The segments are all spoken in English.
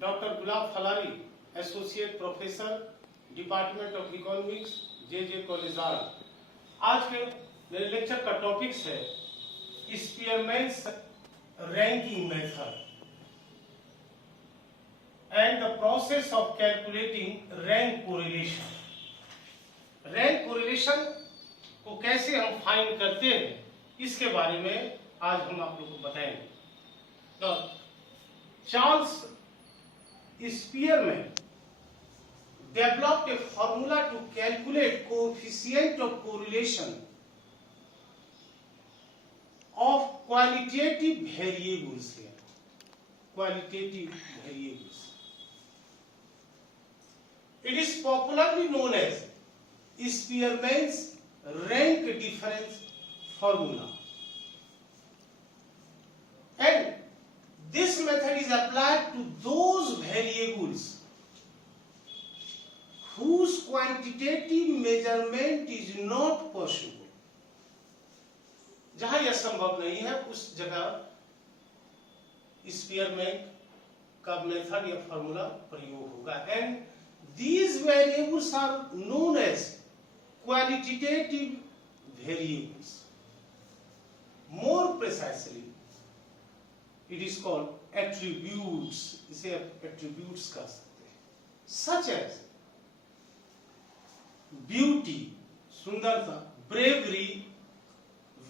Doctor Gulab Phalari, associate professor, department of economics, J college Ara. आज के मेरे लेक्चर का टॉपिक्स है Spearman's ranking method and the process of calculating rank correlation. Rank correlation को कैसे हम फाइंड करते हैं, इसके बारे में आज हम आप लोगों को बताएंगे। तो Charles Spearman developed a formula to calculate coefficient of correlation of qualitative variables here. Qualitative variables. It is popularly known as Spearman's rank difference formula. And this method is applied to those variables whose quantitative measurement is not possible. जहां यह संभव नहीं है उस जगह Spearman का method या formula प्रयोग होगा। And these variables are known as qualitative variables. More precisely, it is called attributes. इसे attributes कह सकते हैं, such as beauty, सुंदरता, bravery,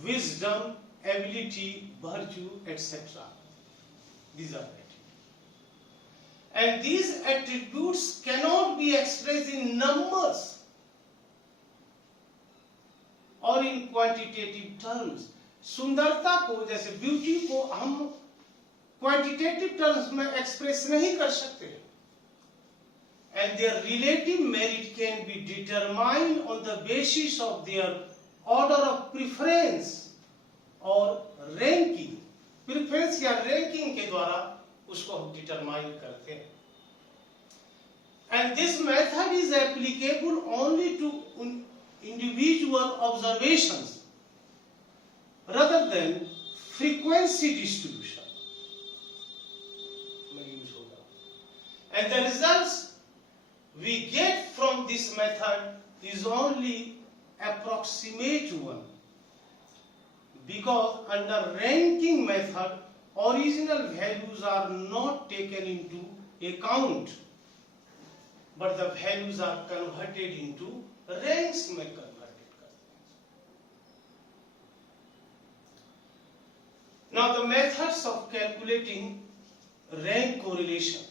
wisdom, ability, virtue, etc. These are attributes, and these attributes cannot be expressed in numbers or in quantitative terms. सुंदरता को, जैसे beauty को हम क्वांटिटेटिव टर्म्स में एक्सप्रेस नहीं कर सकते, and their relative merit can be determined on the basis of their order of preference और रैंकिंग। प्रेफरेंस या रैंकिंग के द्वारा उसको हम डिटरमाइन करते हैं। And this method is applicable only to individual observations rather than frequency distribution. And the results we get from this method is only approximate one, because under ranking method original values are not taken into account, but the values are converted into ranks में converted करते हैं। Now the methods of calculating rank correlation.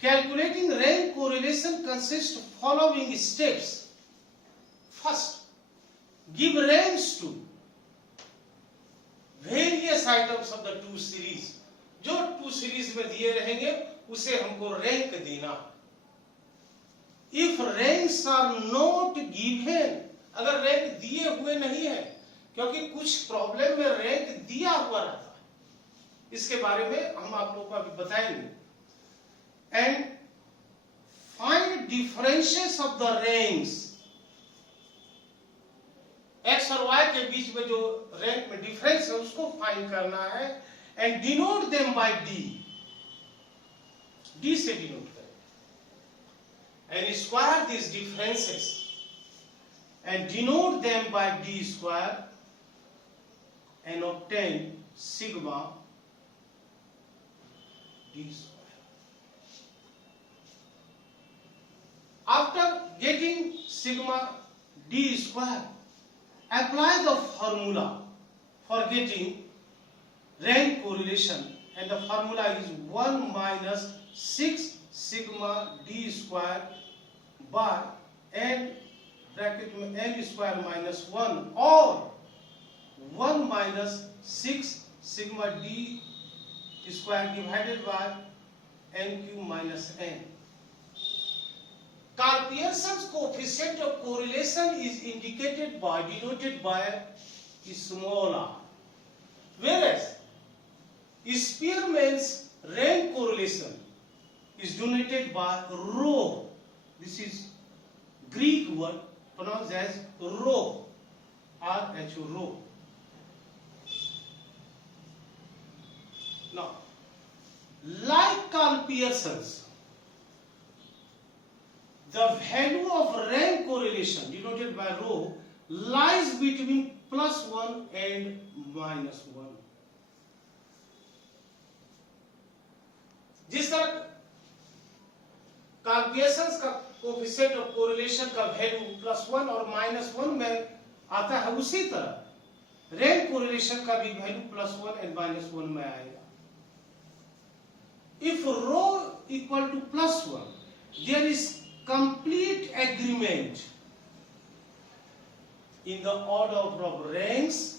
Calculating rank correlation consists of following steps. First, give ranks to various items of the two series. जो to series में दिए रहेंगे उसे हमको rank देना। If ranks are not given, अगर rank दिए हुए नहीं है, क्योंकि कुछ प्रॉब्लम में रैंक दिया हुआ रहता है, इसके बारे में हम आप लोगों को अभी बताएंगे। And find differences of the ranks. X और Y के बीच में जो रैंक में डिफरेंस है उसको फाइंड करना है, and denote them by D. D से डिनोट करें, and square these differences and denote them by D square and obtain sigma D square. After getting sigma D square, apply the formula for getting rank correlation, and the formula is 1 minus 6 sigma D square by n bracket में n square minus 1 or 1 minus 6 sigma D square divided by n cube minus n. Karl Pearson's coefficient of correlation is denoted by small r, whereas Spearman's rank correlation is denoted by rho. This is Greek word pronounced as rho, R-H-O, rho. Now, Pearson's, the value of rank correlation denoted by rho lies between +1 and -1. जिस तरह Karl Pearson का coefficient of correlation का value +1 और -1 में आता है, उसी तरह रैंक कोरिलेशन का भी वैल्यू +1 एंड -1 में आएगा. If rho equal to +1, there is complete agreement in the order of ranks,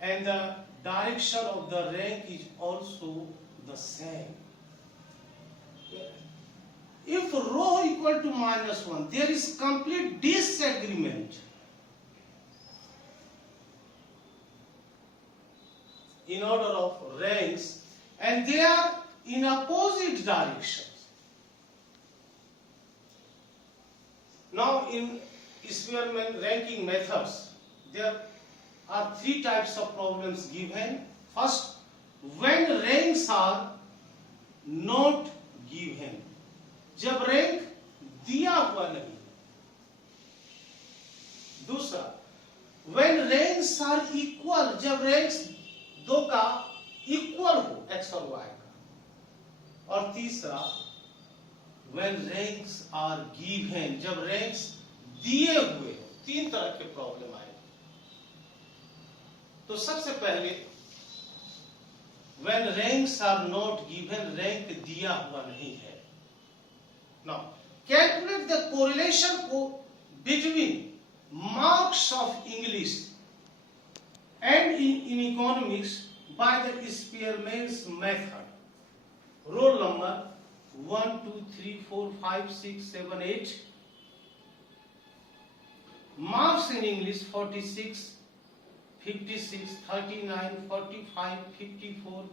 and the direction of the rank is also the same. If rho equal to -1, there is complete disagreement in order of ranks, and they are in opposite directions. Now, in Spearman ranking methods, there are 3 types of problems given. First, when ranks are not given, जब rank दिया हुआ नहीं. दूसरा, when ranks are equal, जब ranks दो का equal हो x और y का. और तीसरा, when ranks are given, जब रैंक्स दिए हुए हो. 3 तरह के प्रॉब्लम आए. तो सबसे पहले when ranks are not given, rank दिया हुआ नहीं है. Now, calculate the correlation between marks of English and in economics by the Spearman's method. Roll number 1, 2, 3, 4, 5, 6, 7, 8. Marks in English 46, 56, 39, 45, 54,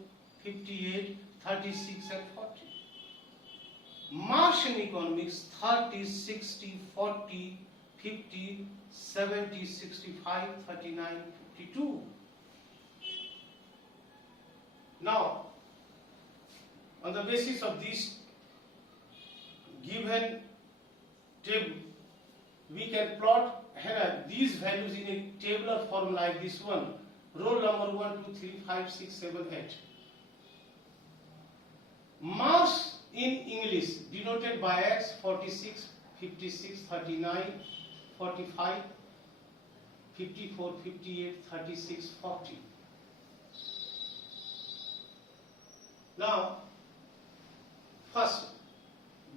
58, 36 and 40. Marks in economics 30, 60, 40, 50, 70, 65, 39, 52. Now, on the basis of this given table, we can plot these values in a tabular form like this one. Roll number 1, 2, 3, 5, 6, 7, 8. Marks in English denoted by X 46, 56, 39, 45, 54, 58, 36, 40. Now, first,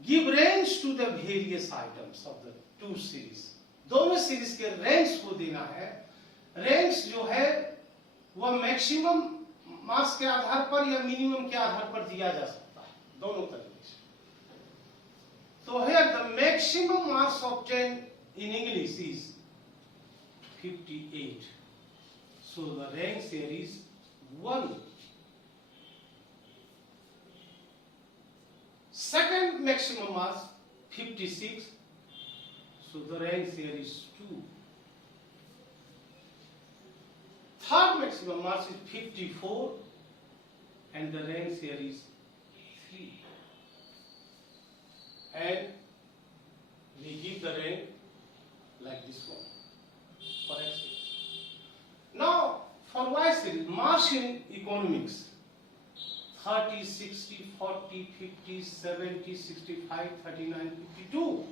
give range to the various items of the 2 series. दोनों series के range को देना है. Range जो है वह maximum marks के आधार पर या मिनिमम के आधार पर दिया जा सकता है, दोनों तरीके से. So here the maximum marks obtained in English is 58. So the rank here is 1. Second maximum marks 56. So the rank here is 2. Third maximum marks is 54 and the rank here is 3. And we give the rank like this one for X series. Now for Y series, marks in economics 30, 60, 40, 50, 70, 65, 39, 52.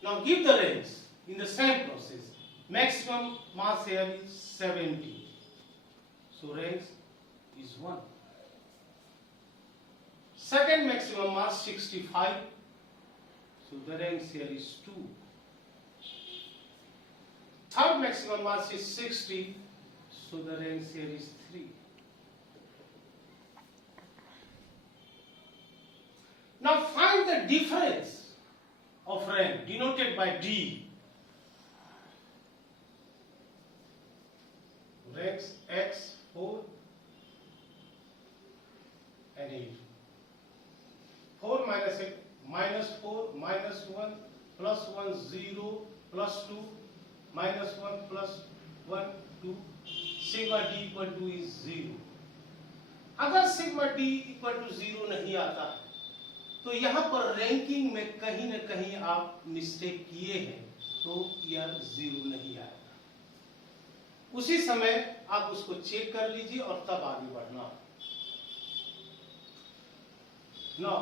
Now give the range in the same process. Maximum mass here is 70. So range is 1. Second maximum mass 65. So the range here is 2. Third maximum mass is 60. So the range here is 3. Now find the difference of rank denoted by D. Ranks X 4 and 8. 4 minus 8, minus 4, minus 1, plus 1, 0, plus 2, minus 1, plus 1, 2. Sigma D equal to is 0. अगर sigma D equal to 0 नहीं आता तो यहां पर ranking में कहीं ना कहीं आप मिस्टेक किए हैं, तो यह 0 नहीं आएगा। उसी समय आप उसको चेक कर लीजिए और तब आगे बढ़ना। नाउ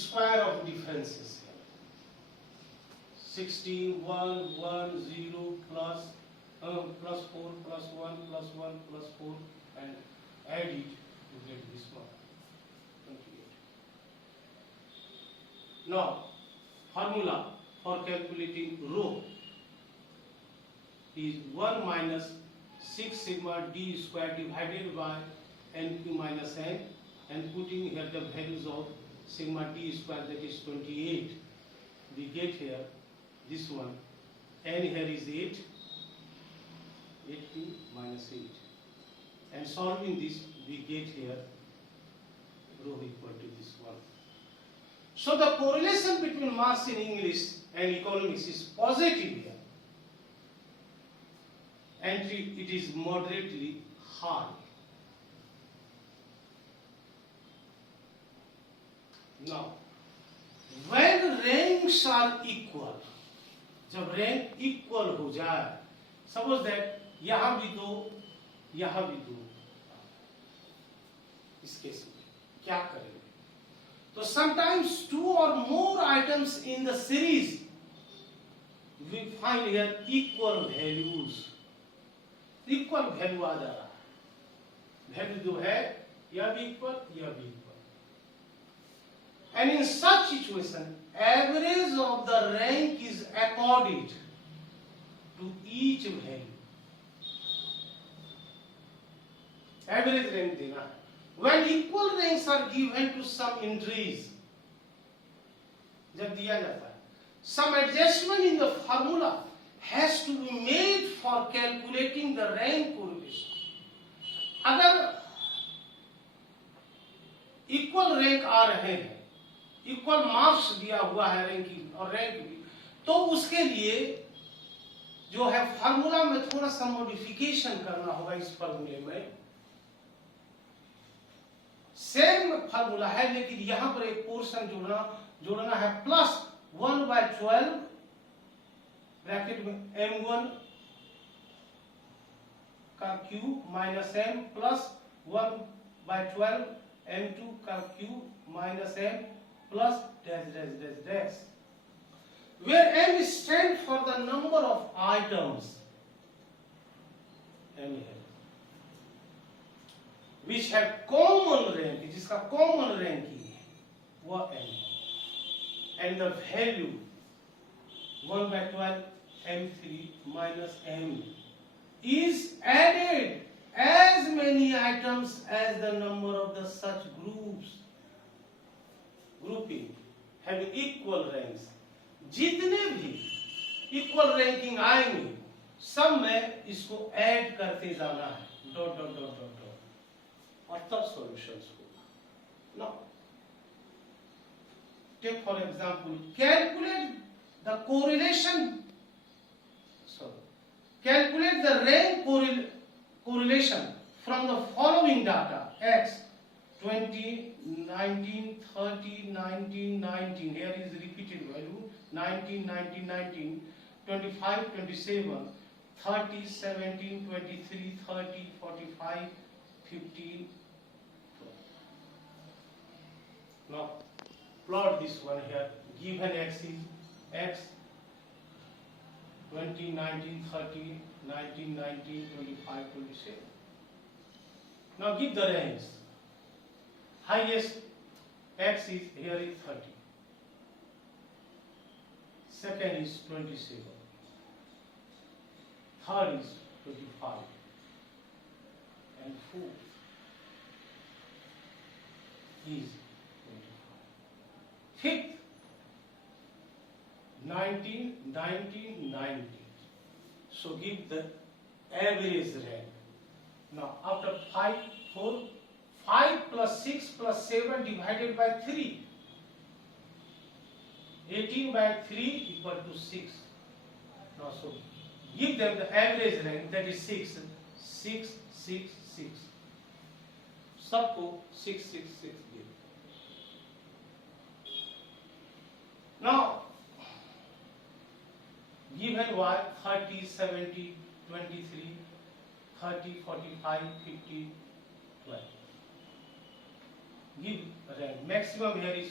स्क्वायर ऑफ डिफरेंसेस है 16 1 1 0 plus 4 plus 1 plus 1 plus 4 and add it to get this one 28. Now formula for calculating rho is 1 minus 6 sigma d square divided by nq minus n, and putting here the values of sigma d square, that is 28, we get here this one, n here is 8 minus 8, and solving this we get here rho equal to this one. So the correlation between marks in English and economics is positive here, and it is moderately high. Now when ranks are equal, जब rank equal हो जाए, suppose that यहां भी दो यहां भी दो, इस केस में क्या करेंगे? तो sometimes 2 or more items in the series we find here equal values, equal value आ जा रहा है, वैल्यू जो है यह भी इक्वल, यह भी equal, and in such situation average of the rank is accorded to each value. Average rank देना है. When equal ranks are given to some entries, जब दिया जाता है, some adjustment in the formula has to be made for calculating the rank correlation. अगर equal rank आ रहे हैं, equal marks दिया हुआ है रैंकिंग और रैंक भी, तो उसके लिए जो है फार्मूला में थोड़ा सा मॉडिफिकेशन करना होगा। इस फार्मूले में सेम फार्मूला है, लेकिन यहां पर एक पोर्शन जोड़ना है, प्लस 1/12 ब्रैकेट में m1 का cube minus m plus 1/12 m2 का cube minus m plus dash dash dash dash, where m stands for the number of items m है, which have common rank, जिसका common ranking है वह m है, and the value 1/12 m3 minus m is added as many items as the number of the such grouping having equal ranks. जितने भी equal ranking आएंगे सब में इसको ऐड करते जाना है, dot dot dot dot dot, और तब सॉल्यूशंस होगा। Now take for example, calculate the correlation, calculate the rank correlation from the following data: x 20 19 30 19 19, here is repeated value 19 19 19, 25 27 30 17 23 30 45 15 12. Now plot this one here. Given x is x 20 19 30 19 19 25 27. Now give the ranks. Highest x is here is 30, second is 27, third is 25, and fourth is 25. Fifth 19 19 19. So give the average rank. Now after 5 plus 6 plus 7 divided by 3, 18 by 3 equal to 6. Now so give them the average rank, that is 6 6 6 6. सबको 666 give. Now, given y 30, 70, 23, 30, 45, 50, 12. Give rank. Maximum here is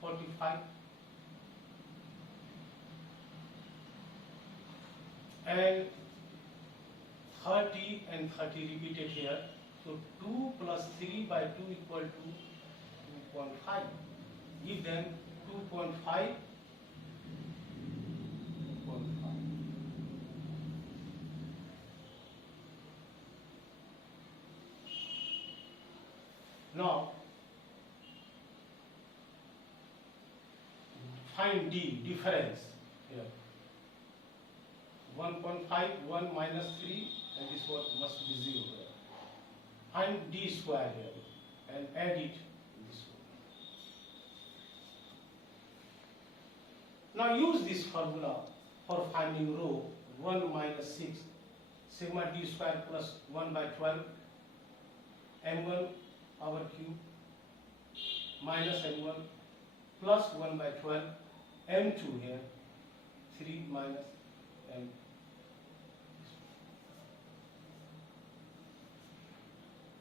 45. And 30 and 30 repeated here. So 2 plus 3 by 2 equal to 2.5. Give them 2.5. Now, find D, difference here. 1.5, 1 minus 3, and this one must be 0 here. Find D square here and add it this one. Now use this formula for finding rho 1 minus 6 sigma D square plus 1 by 12 m1 power cube minus m1 plus 1 by 12 m2 here 3 minus m.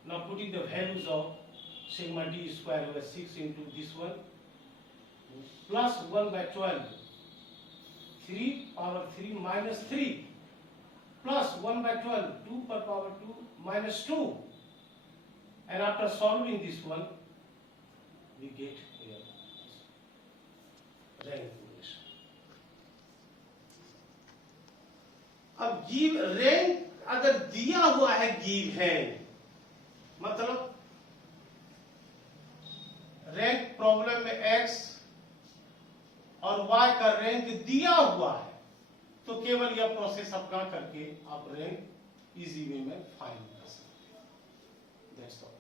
Now putting the values of sigma D square over 6 into this one plus 1 by 12 3 power 3 minus 3 plus 1 by 12 2 per power 2 minus 2. And after solving this one, we get here rank formulation. अब give rank अगर दिया हुआ है give है, मतलब rank problem में x और y का रैंक दिया हुआ है, तो केवल यह प्रोसेस अपना करके आप रैंक इजी वे में फाइंड कर सकते हैं। That's all.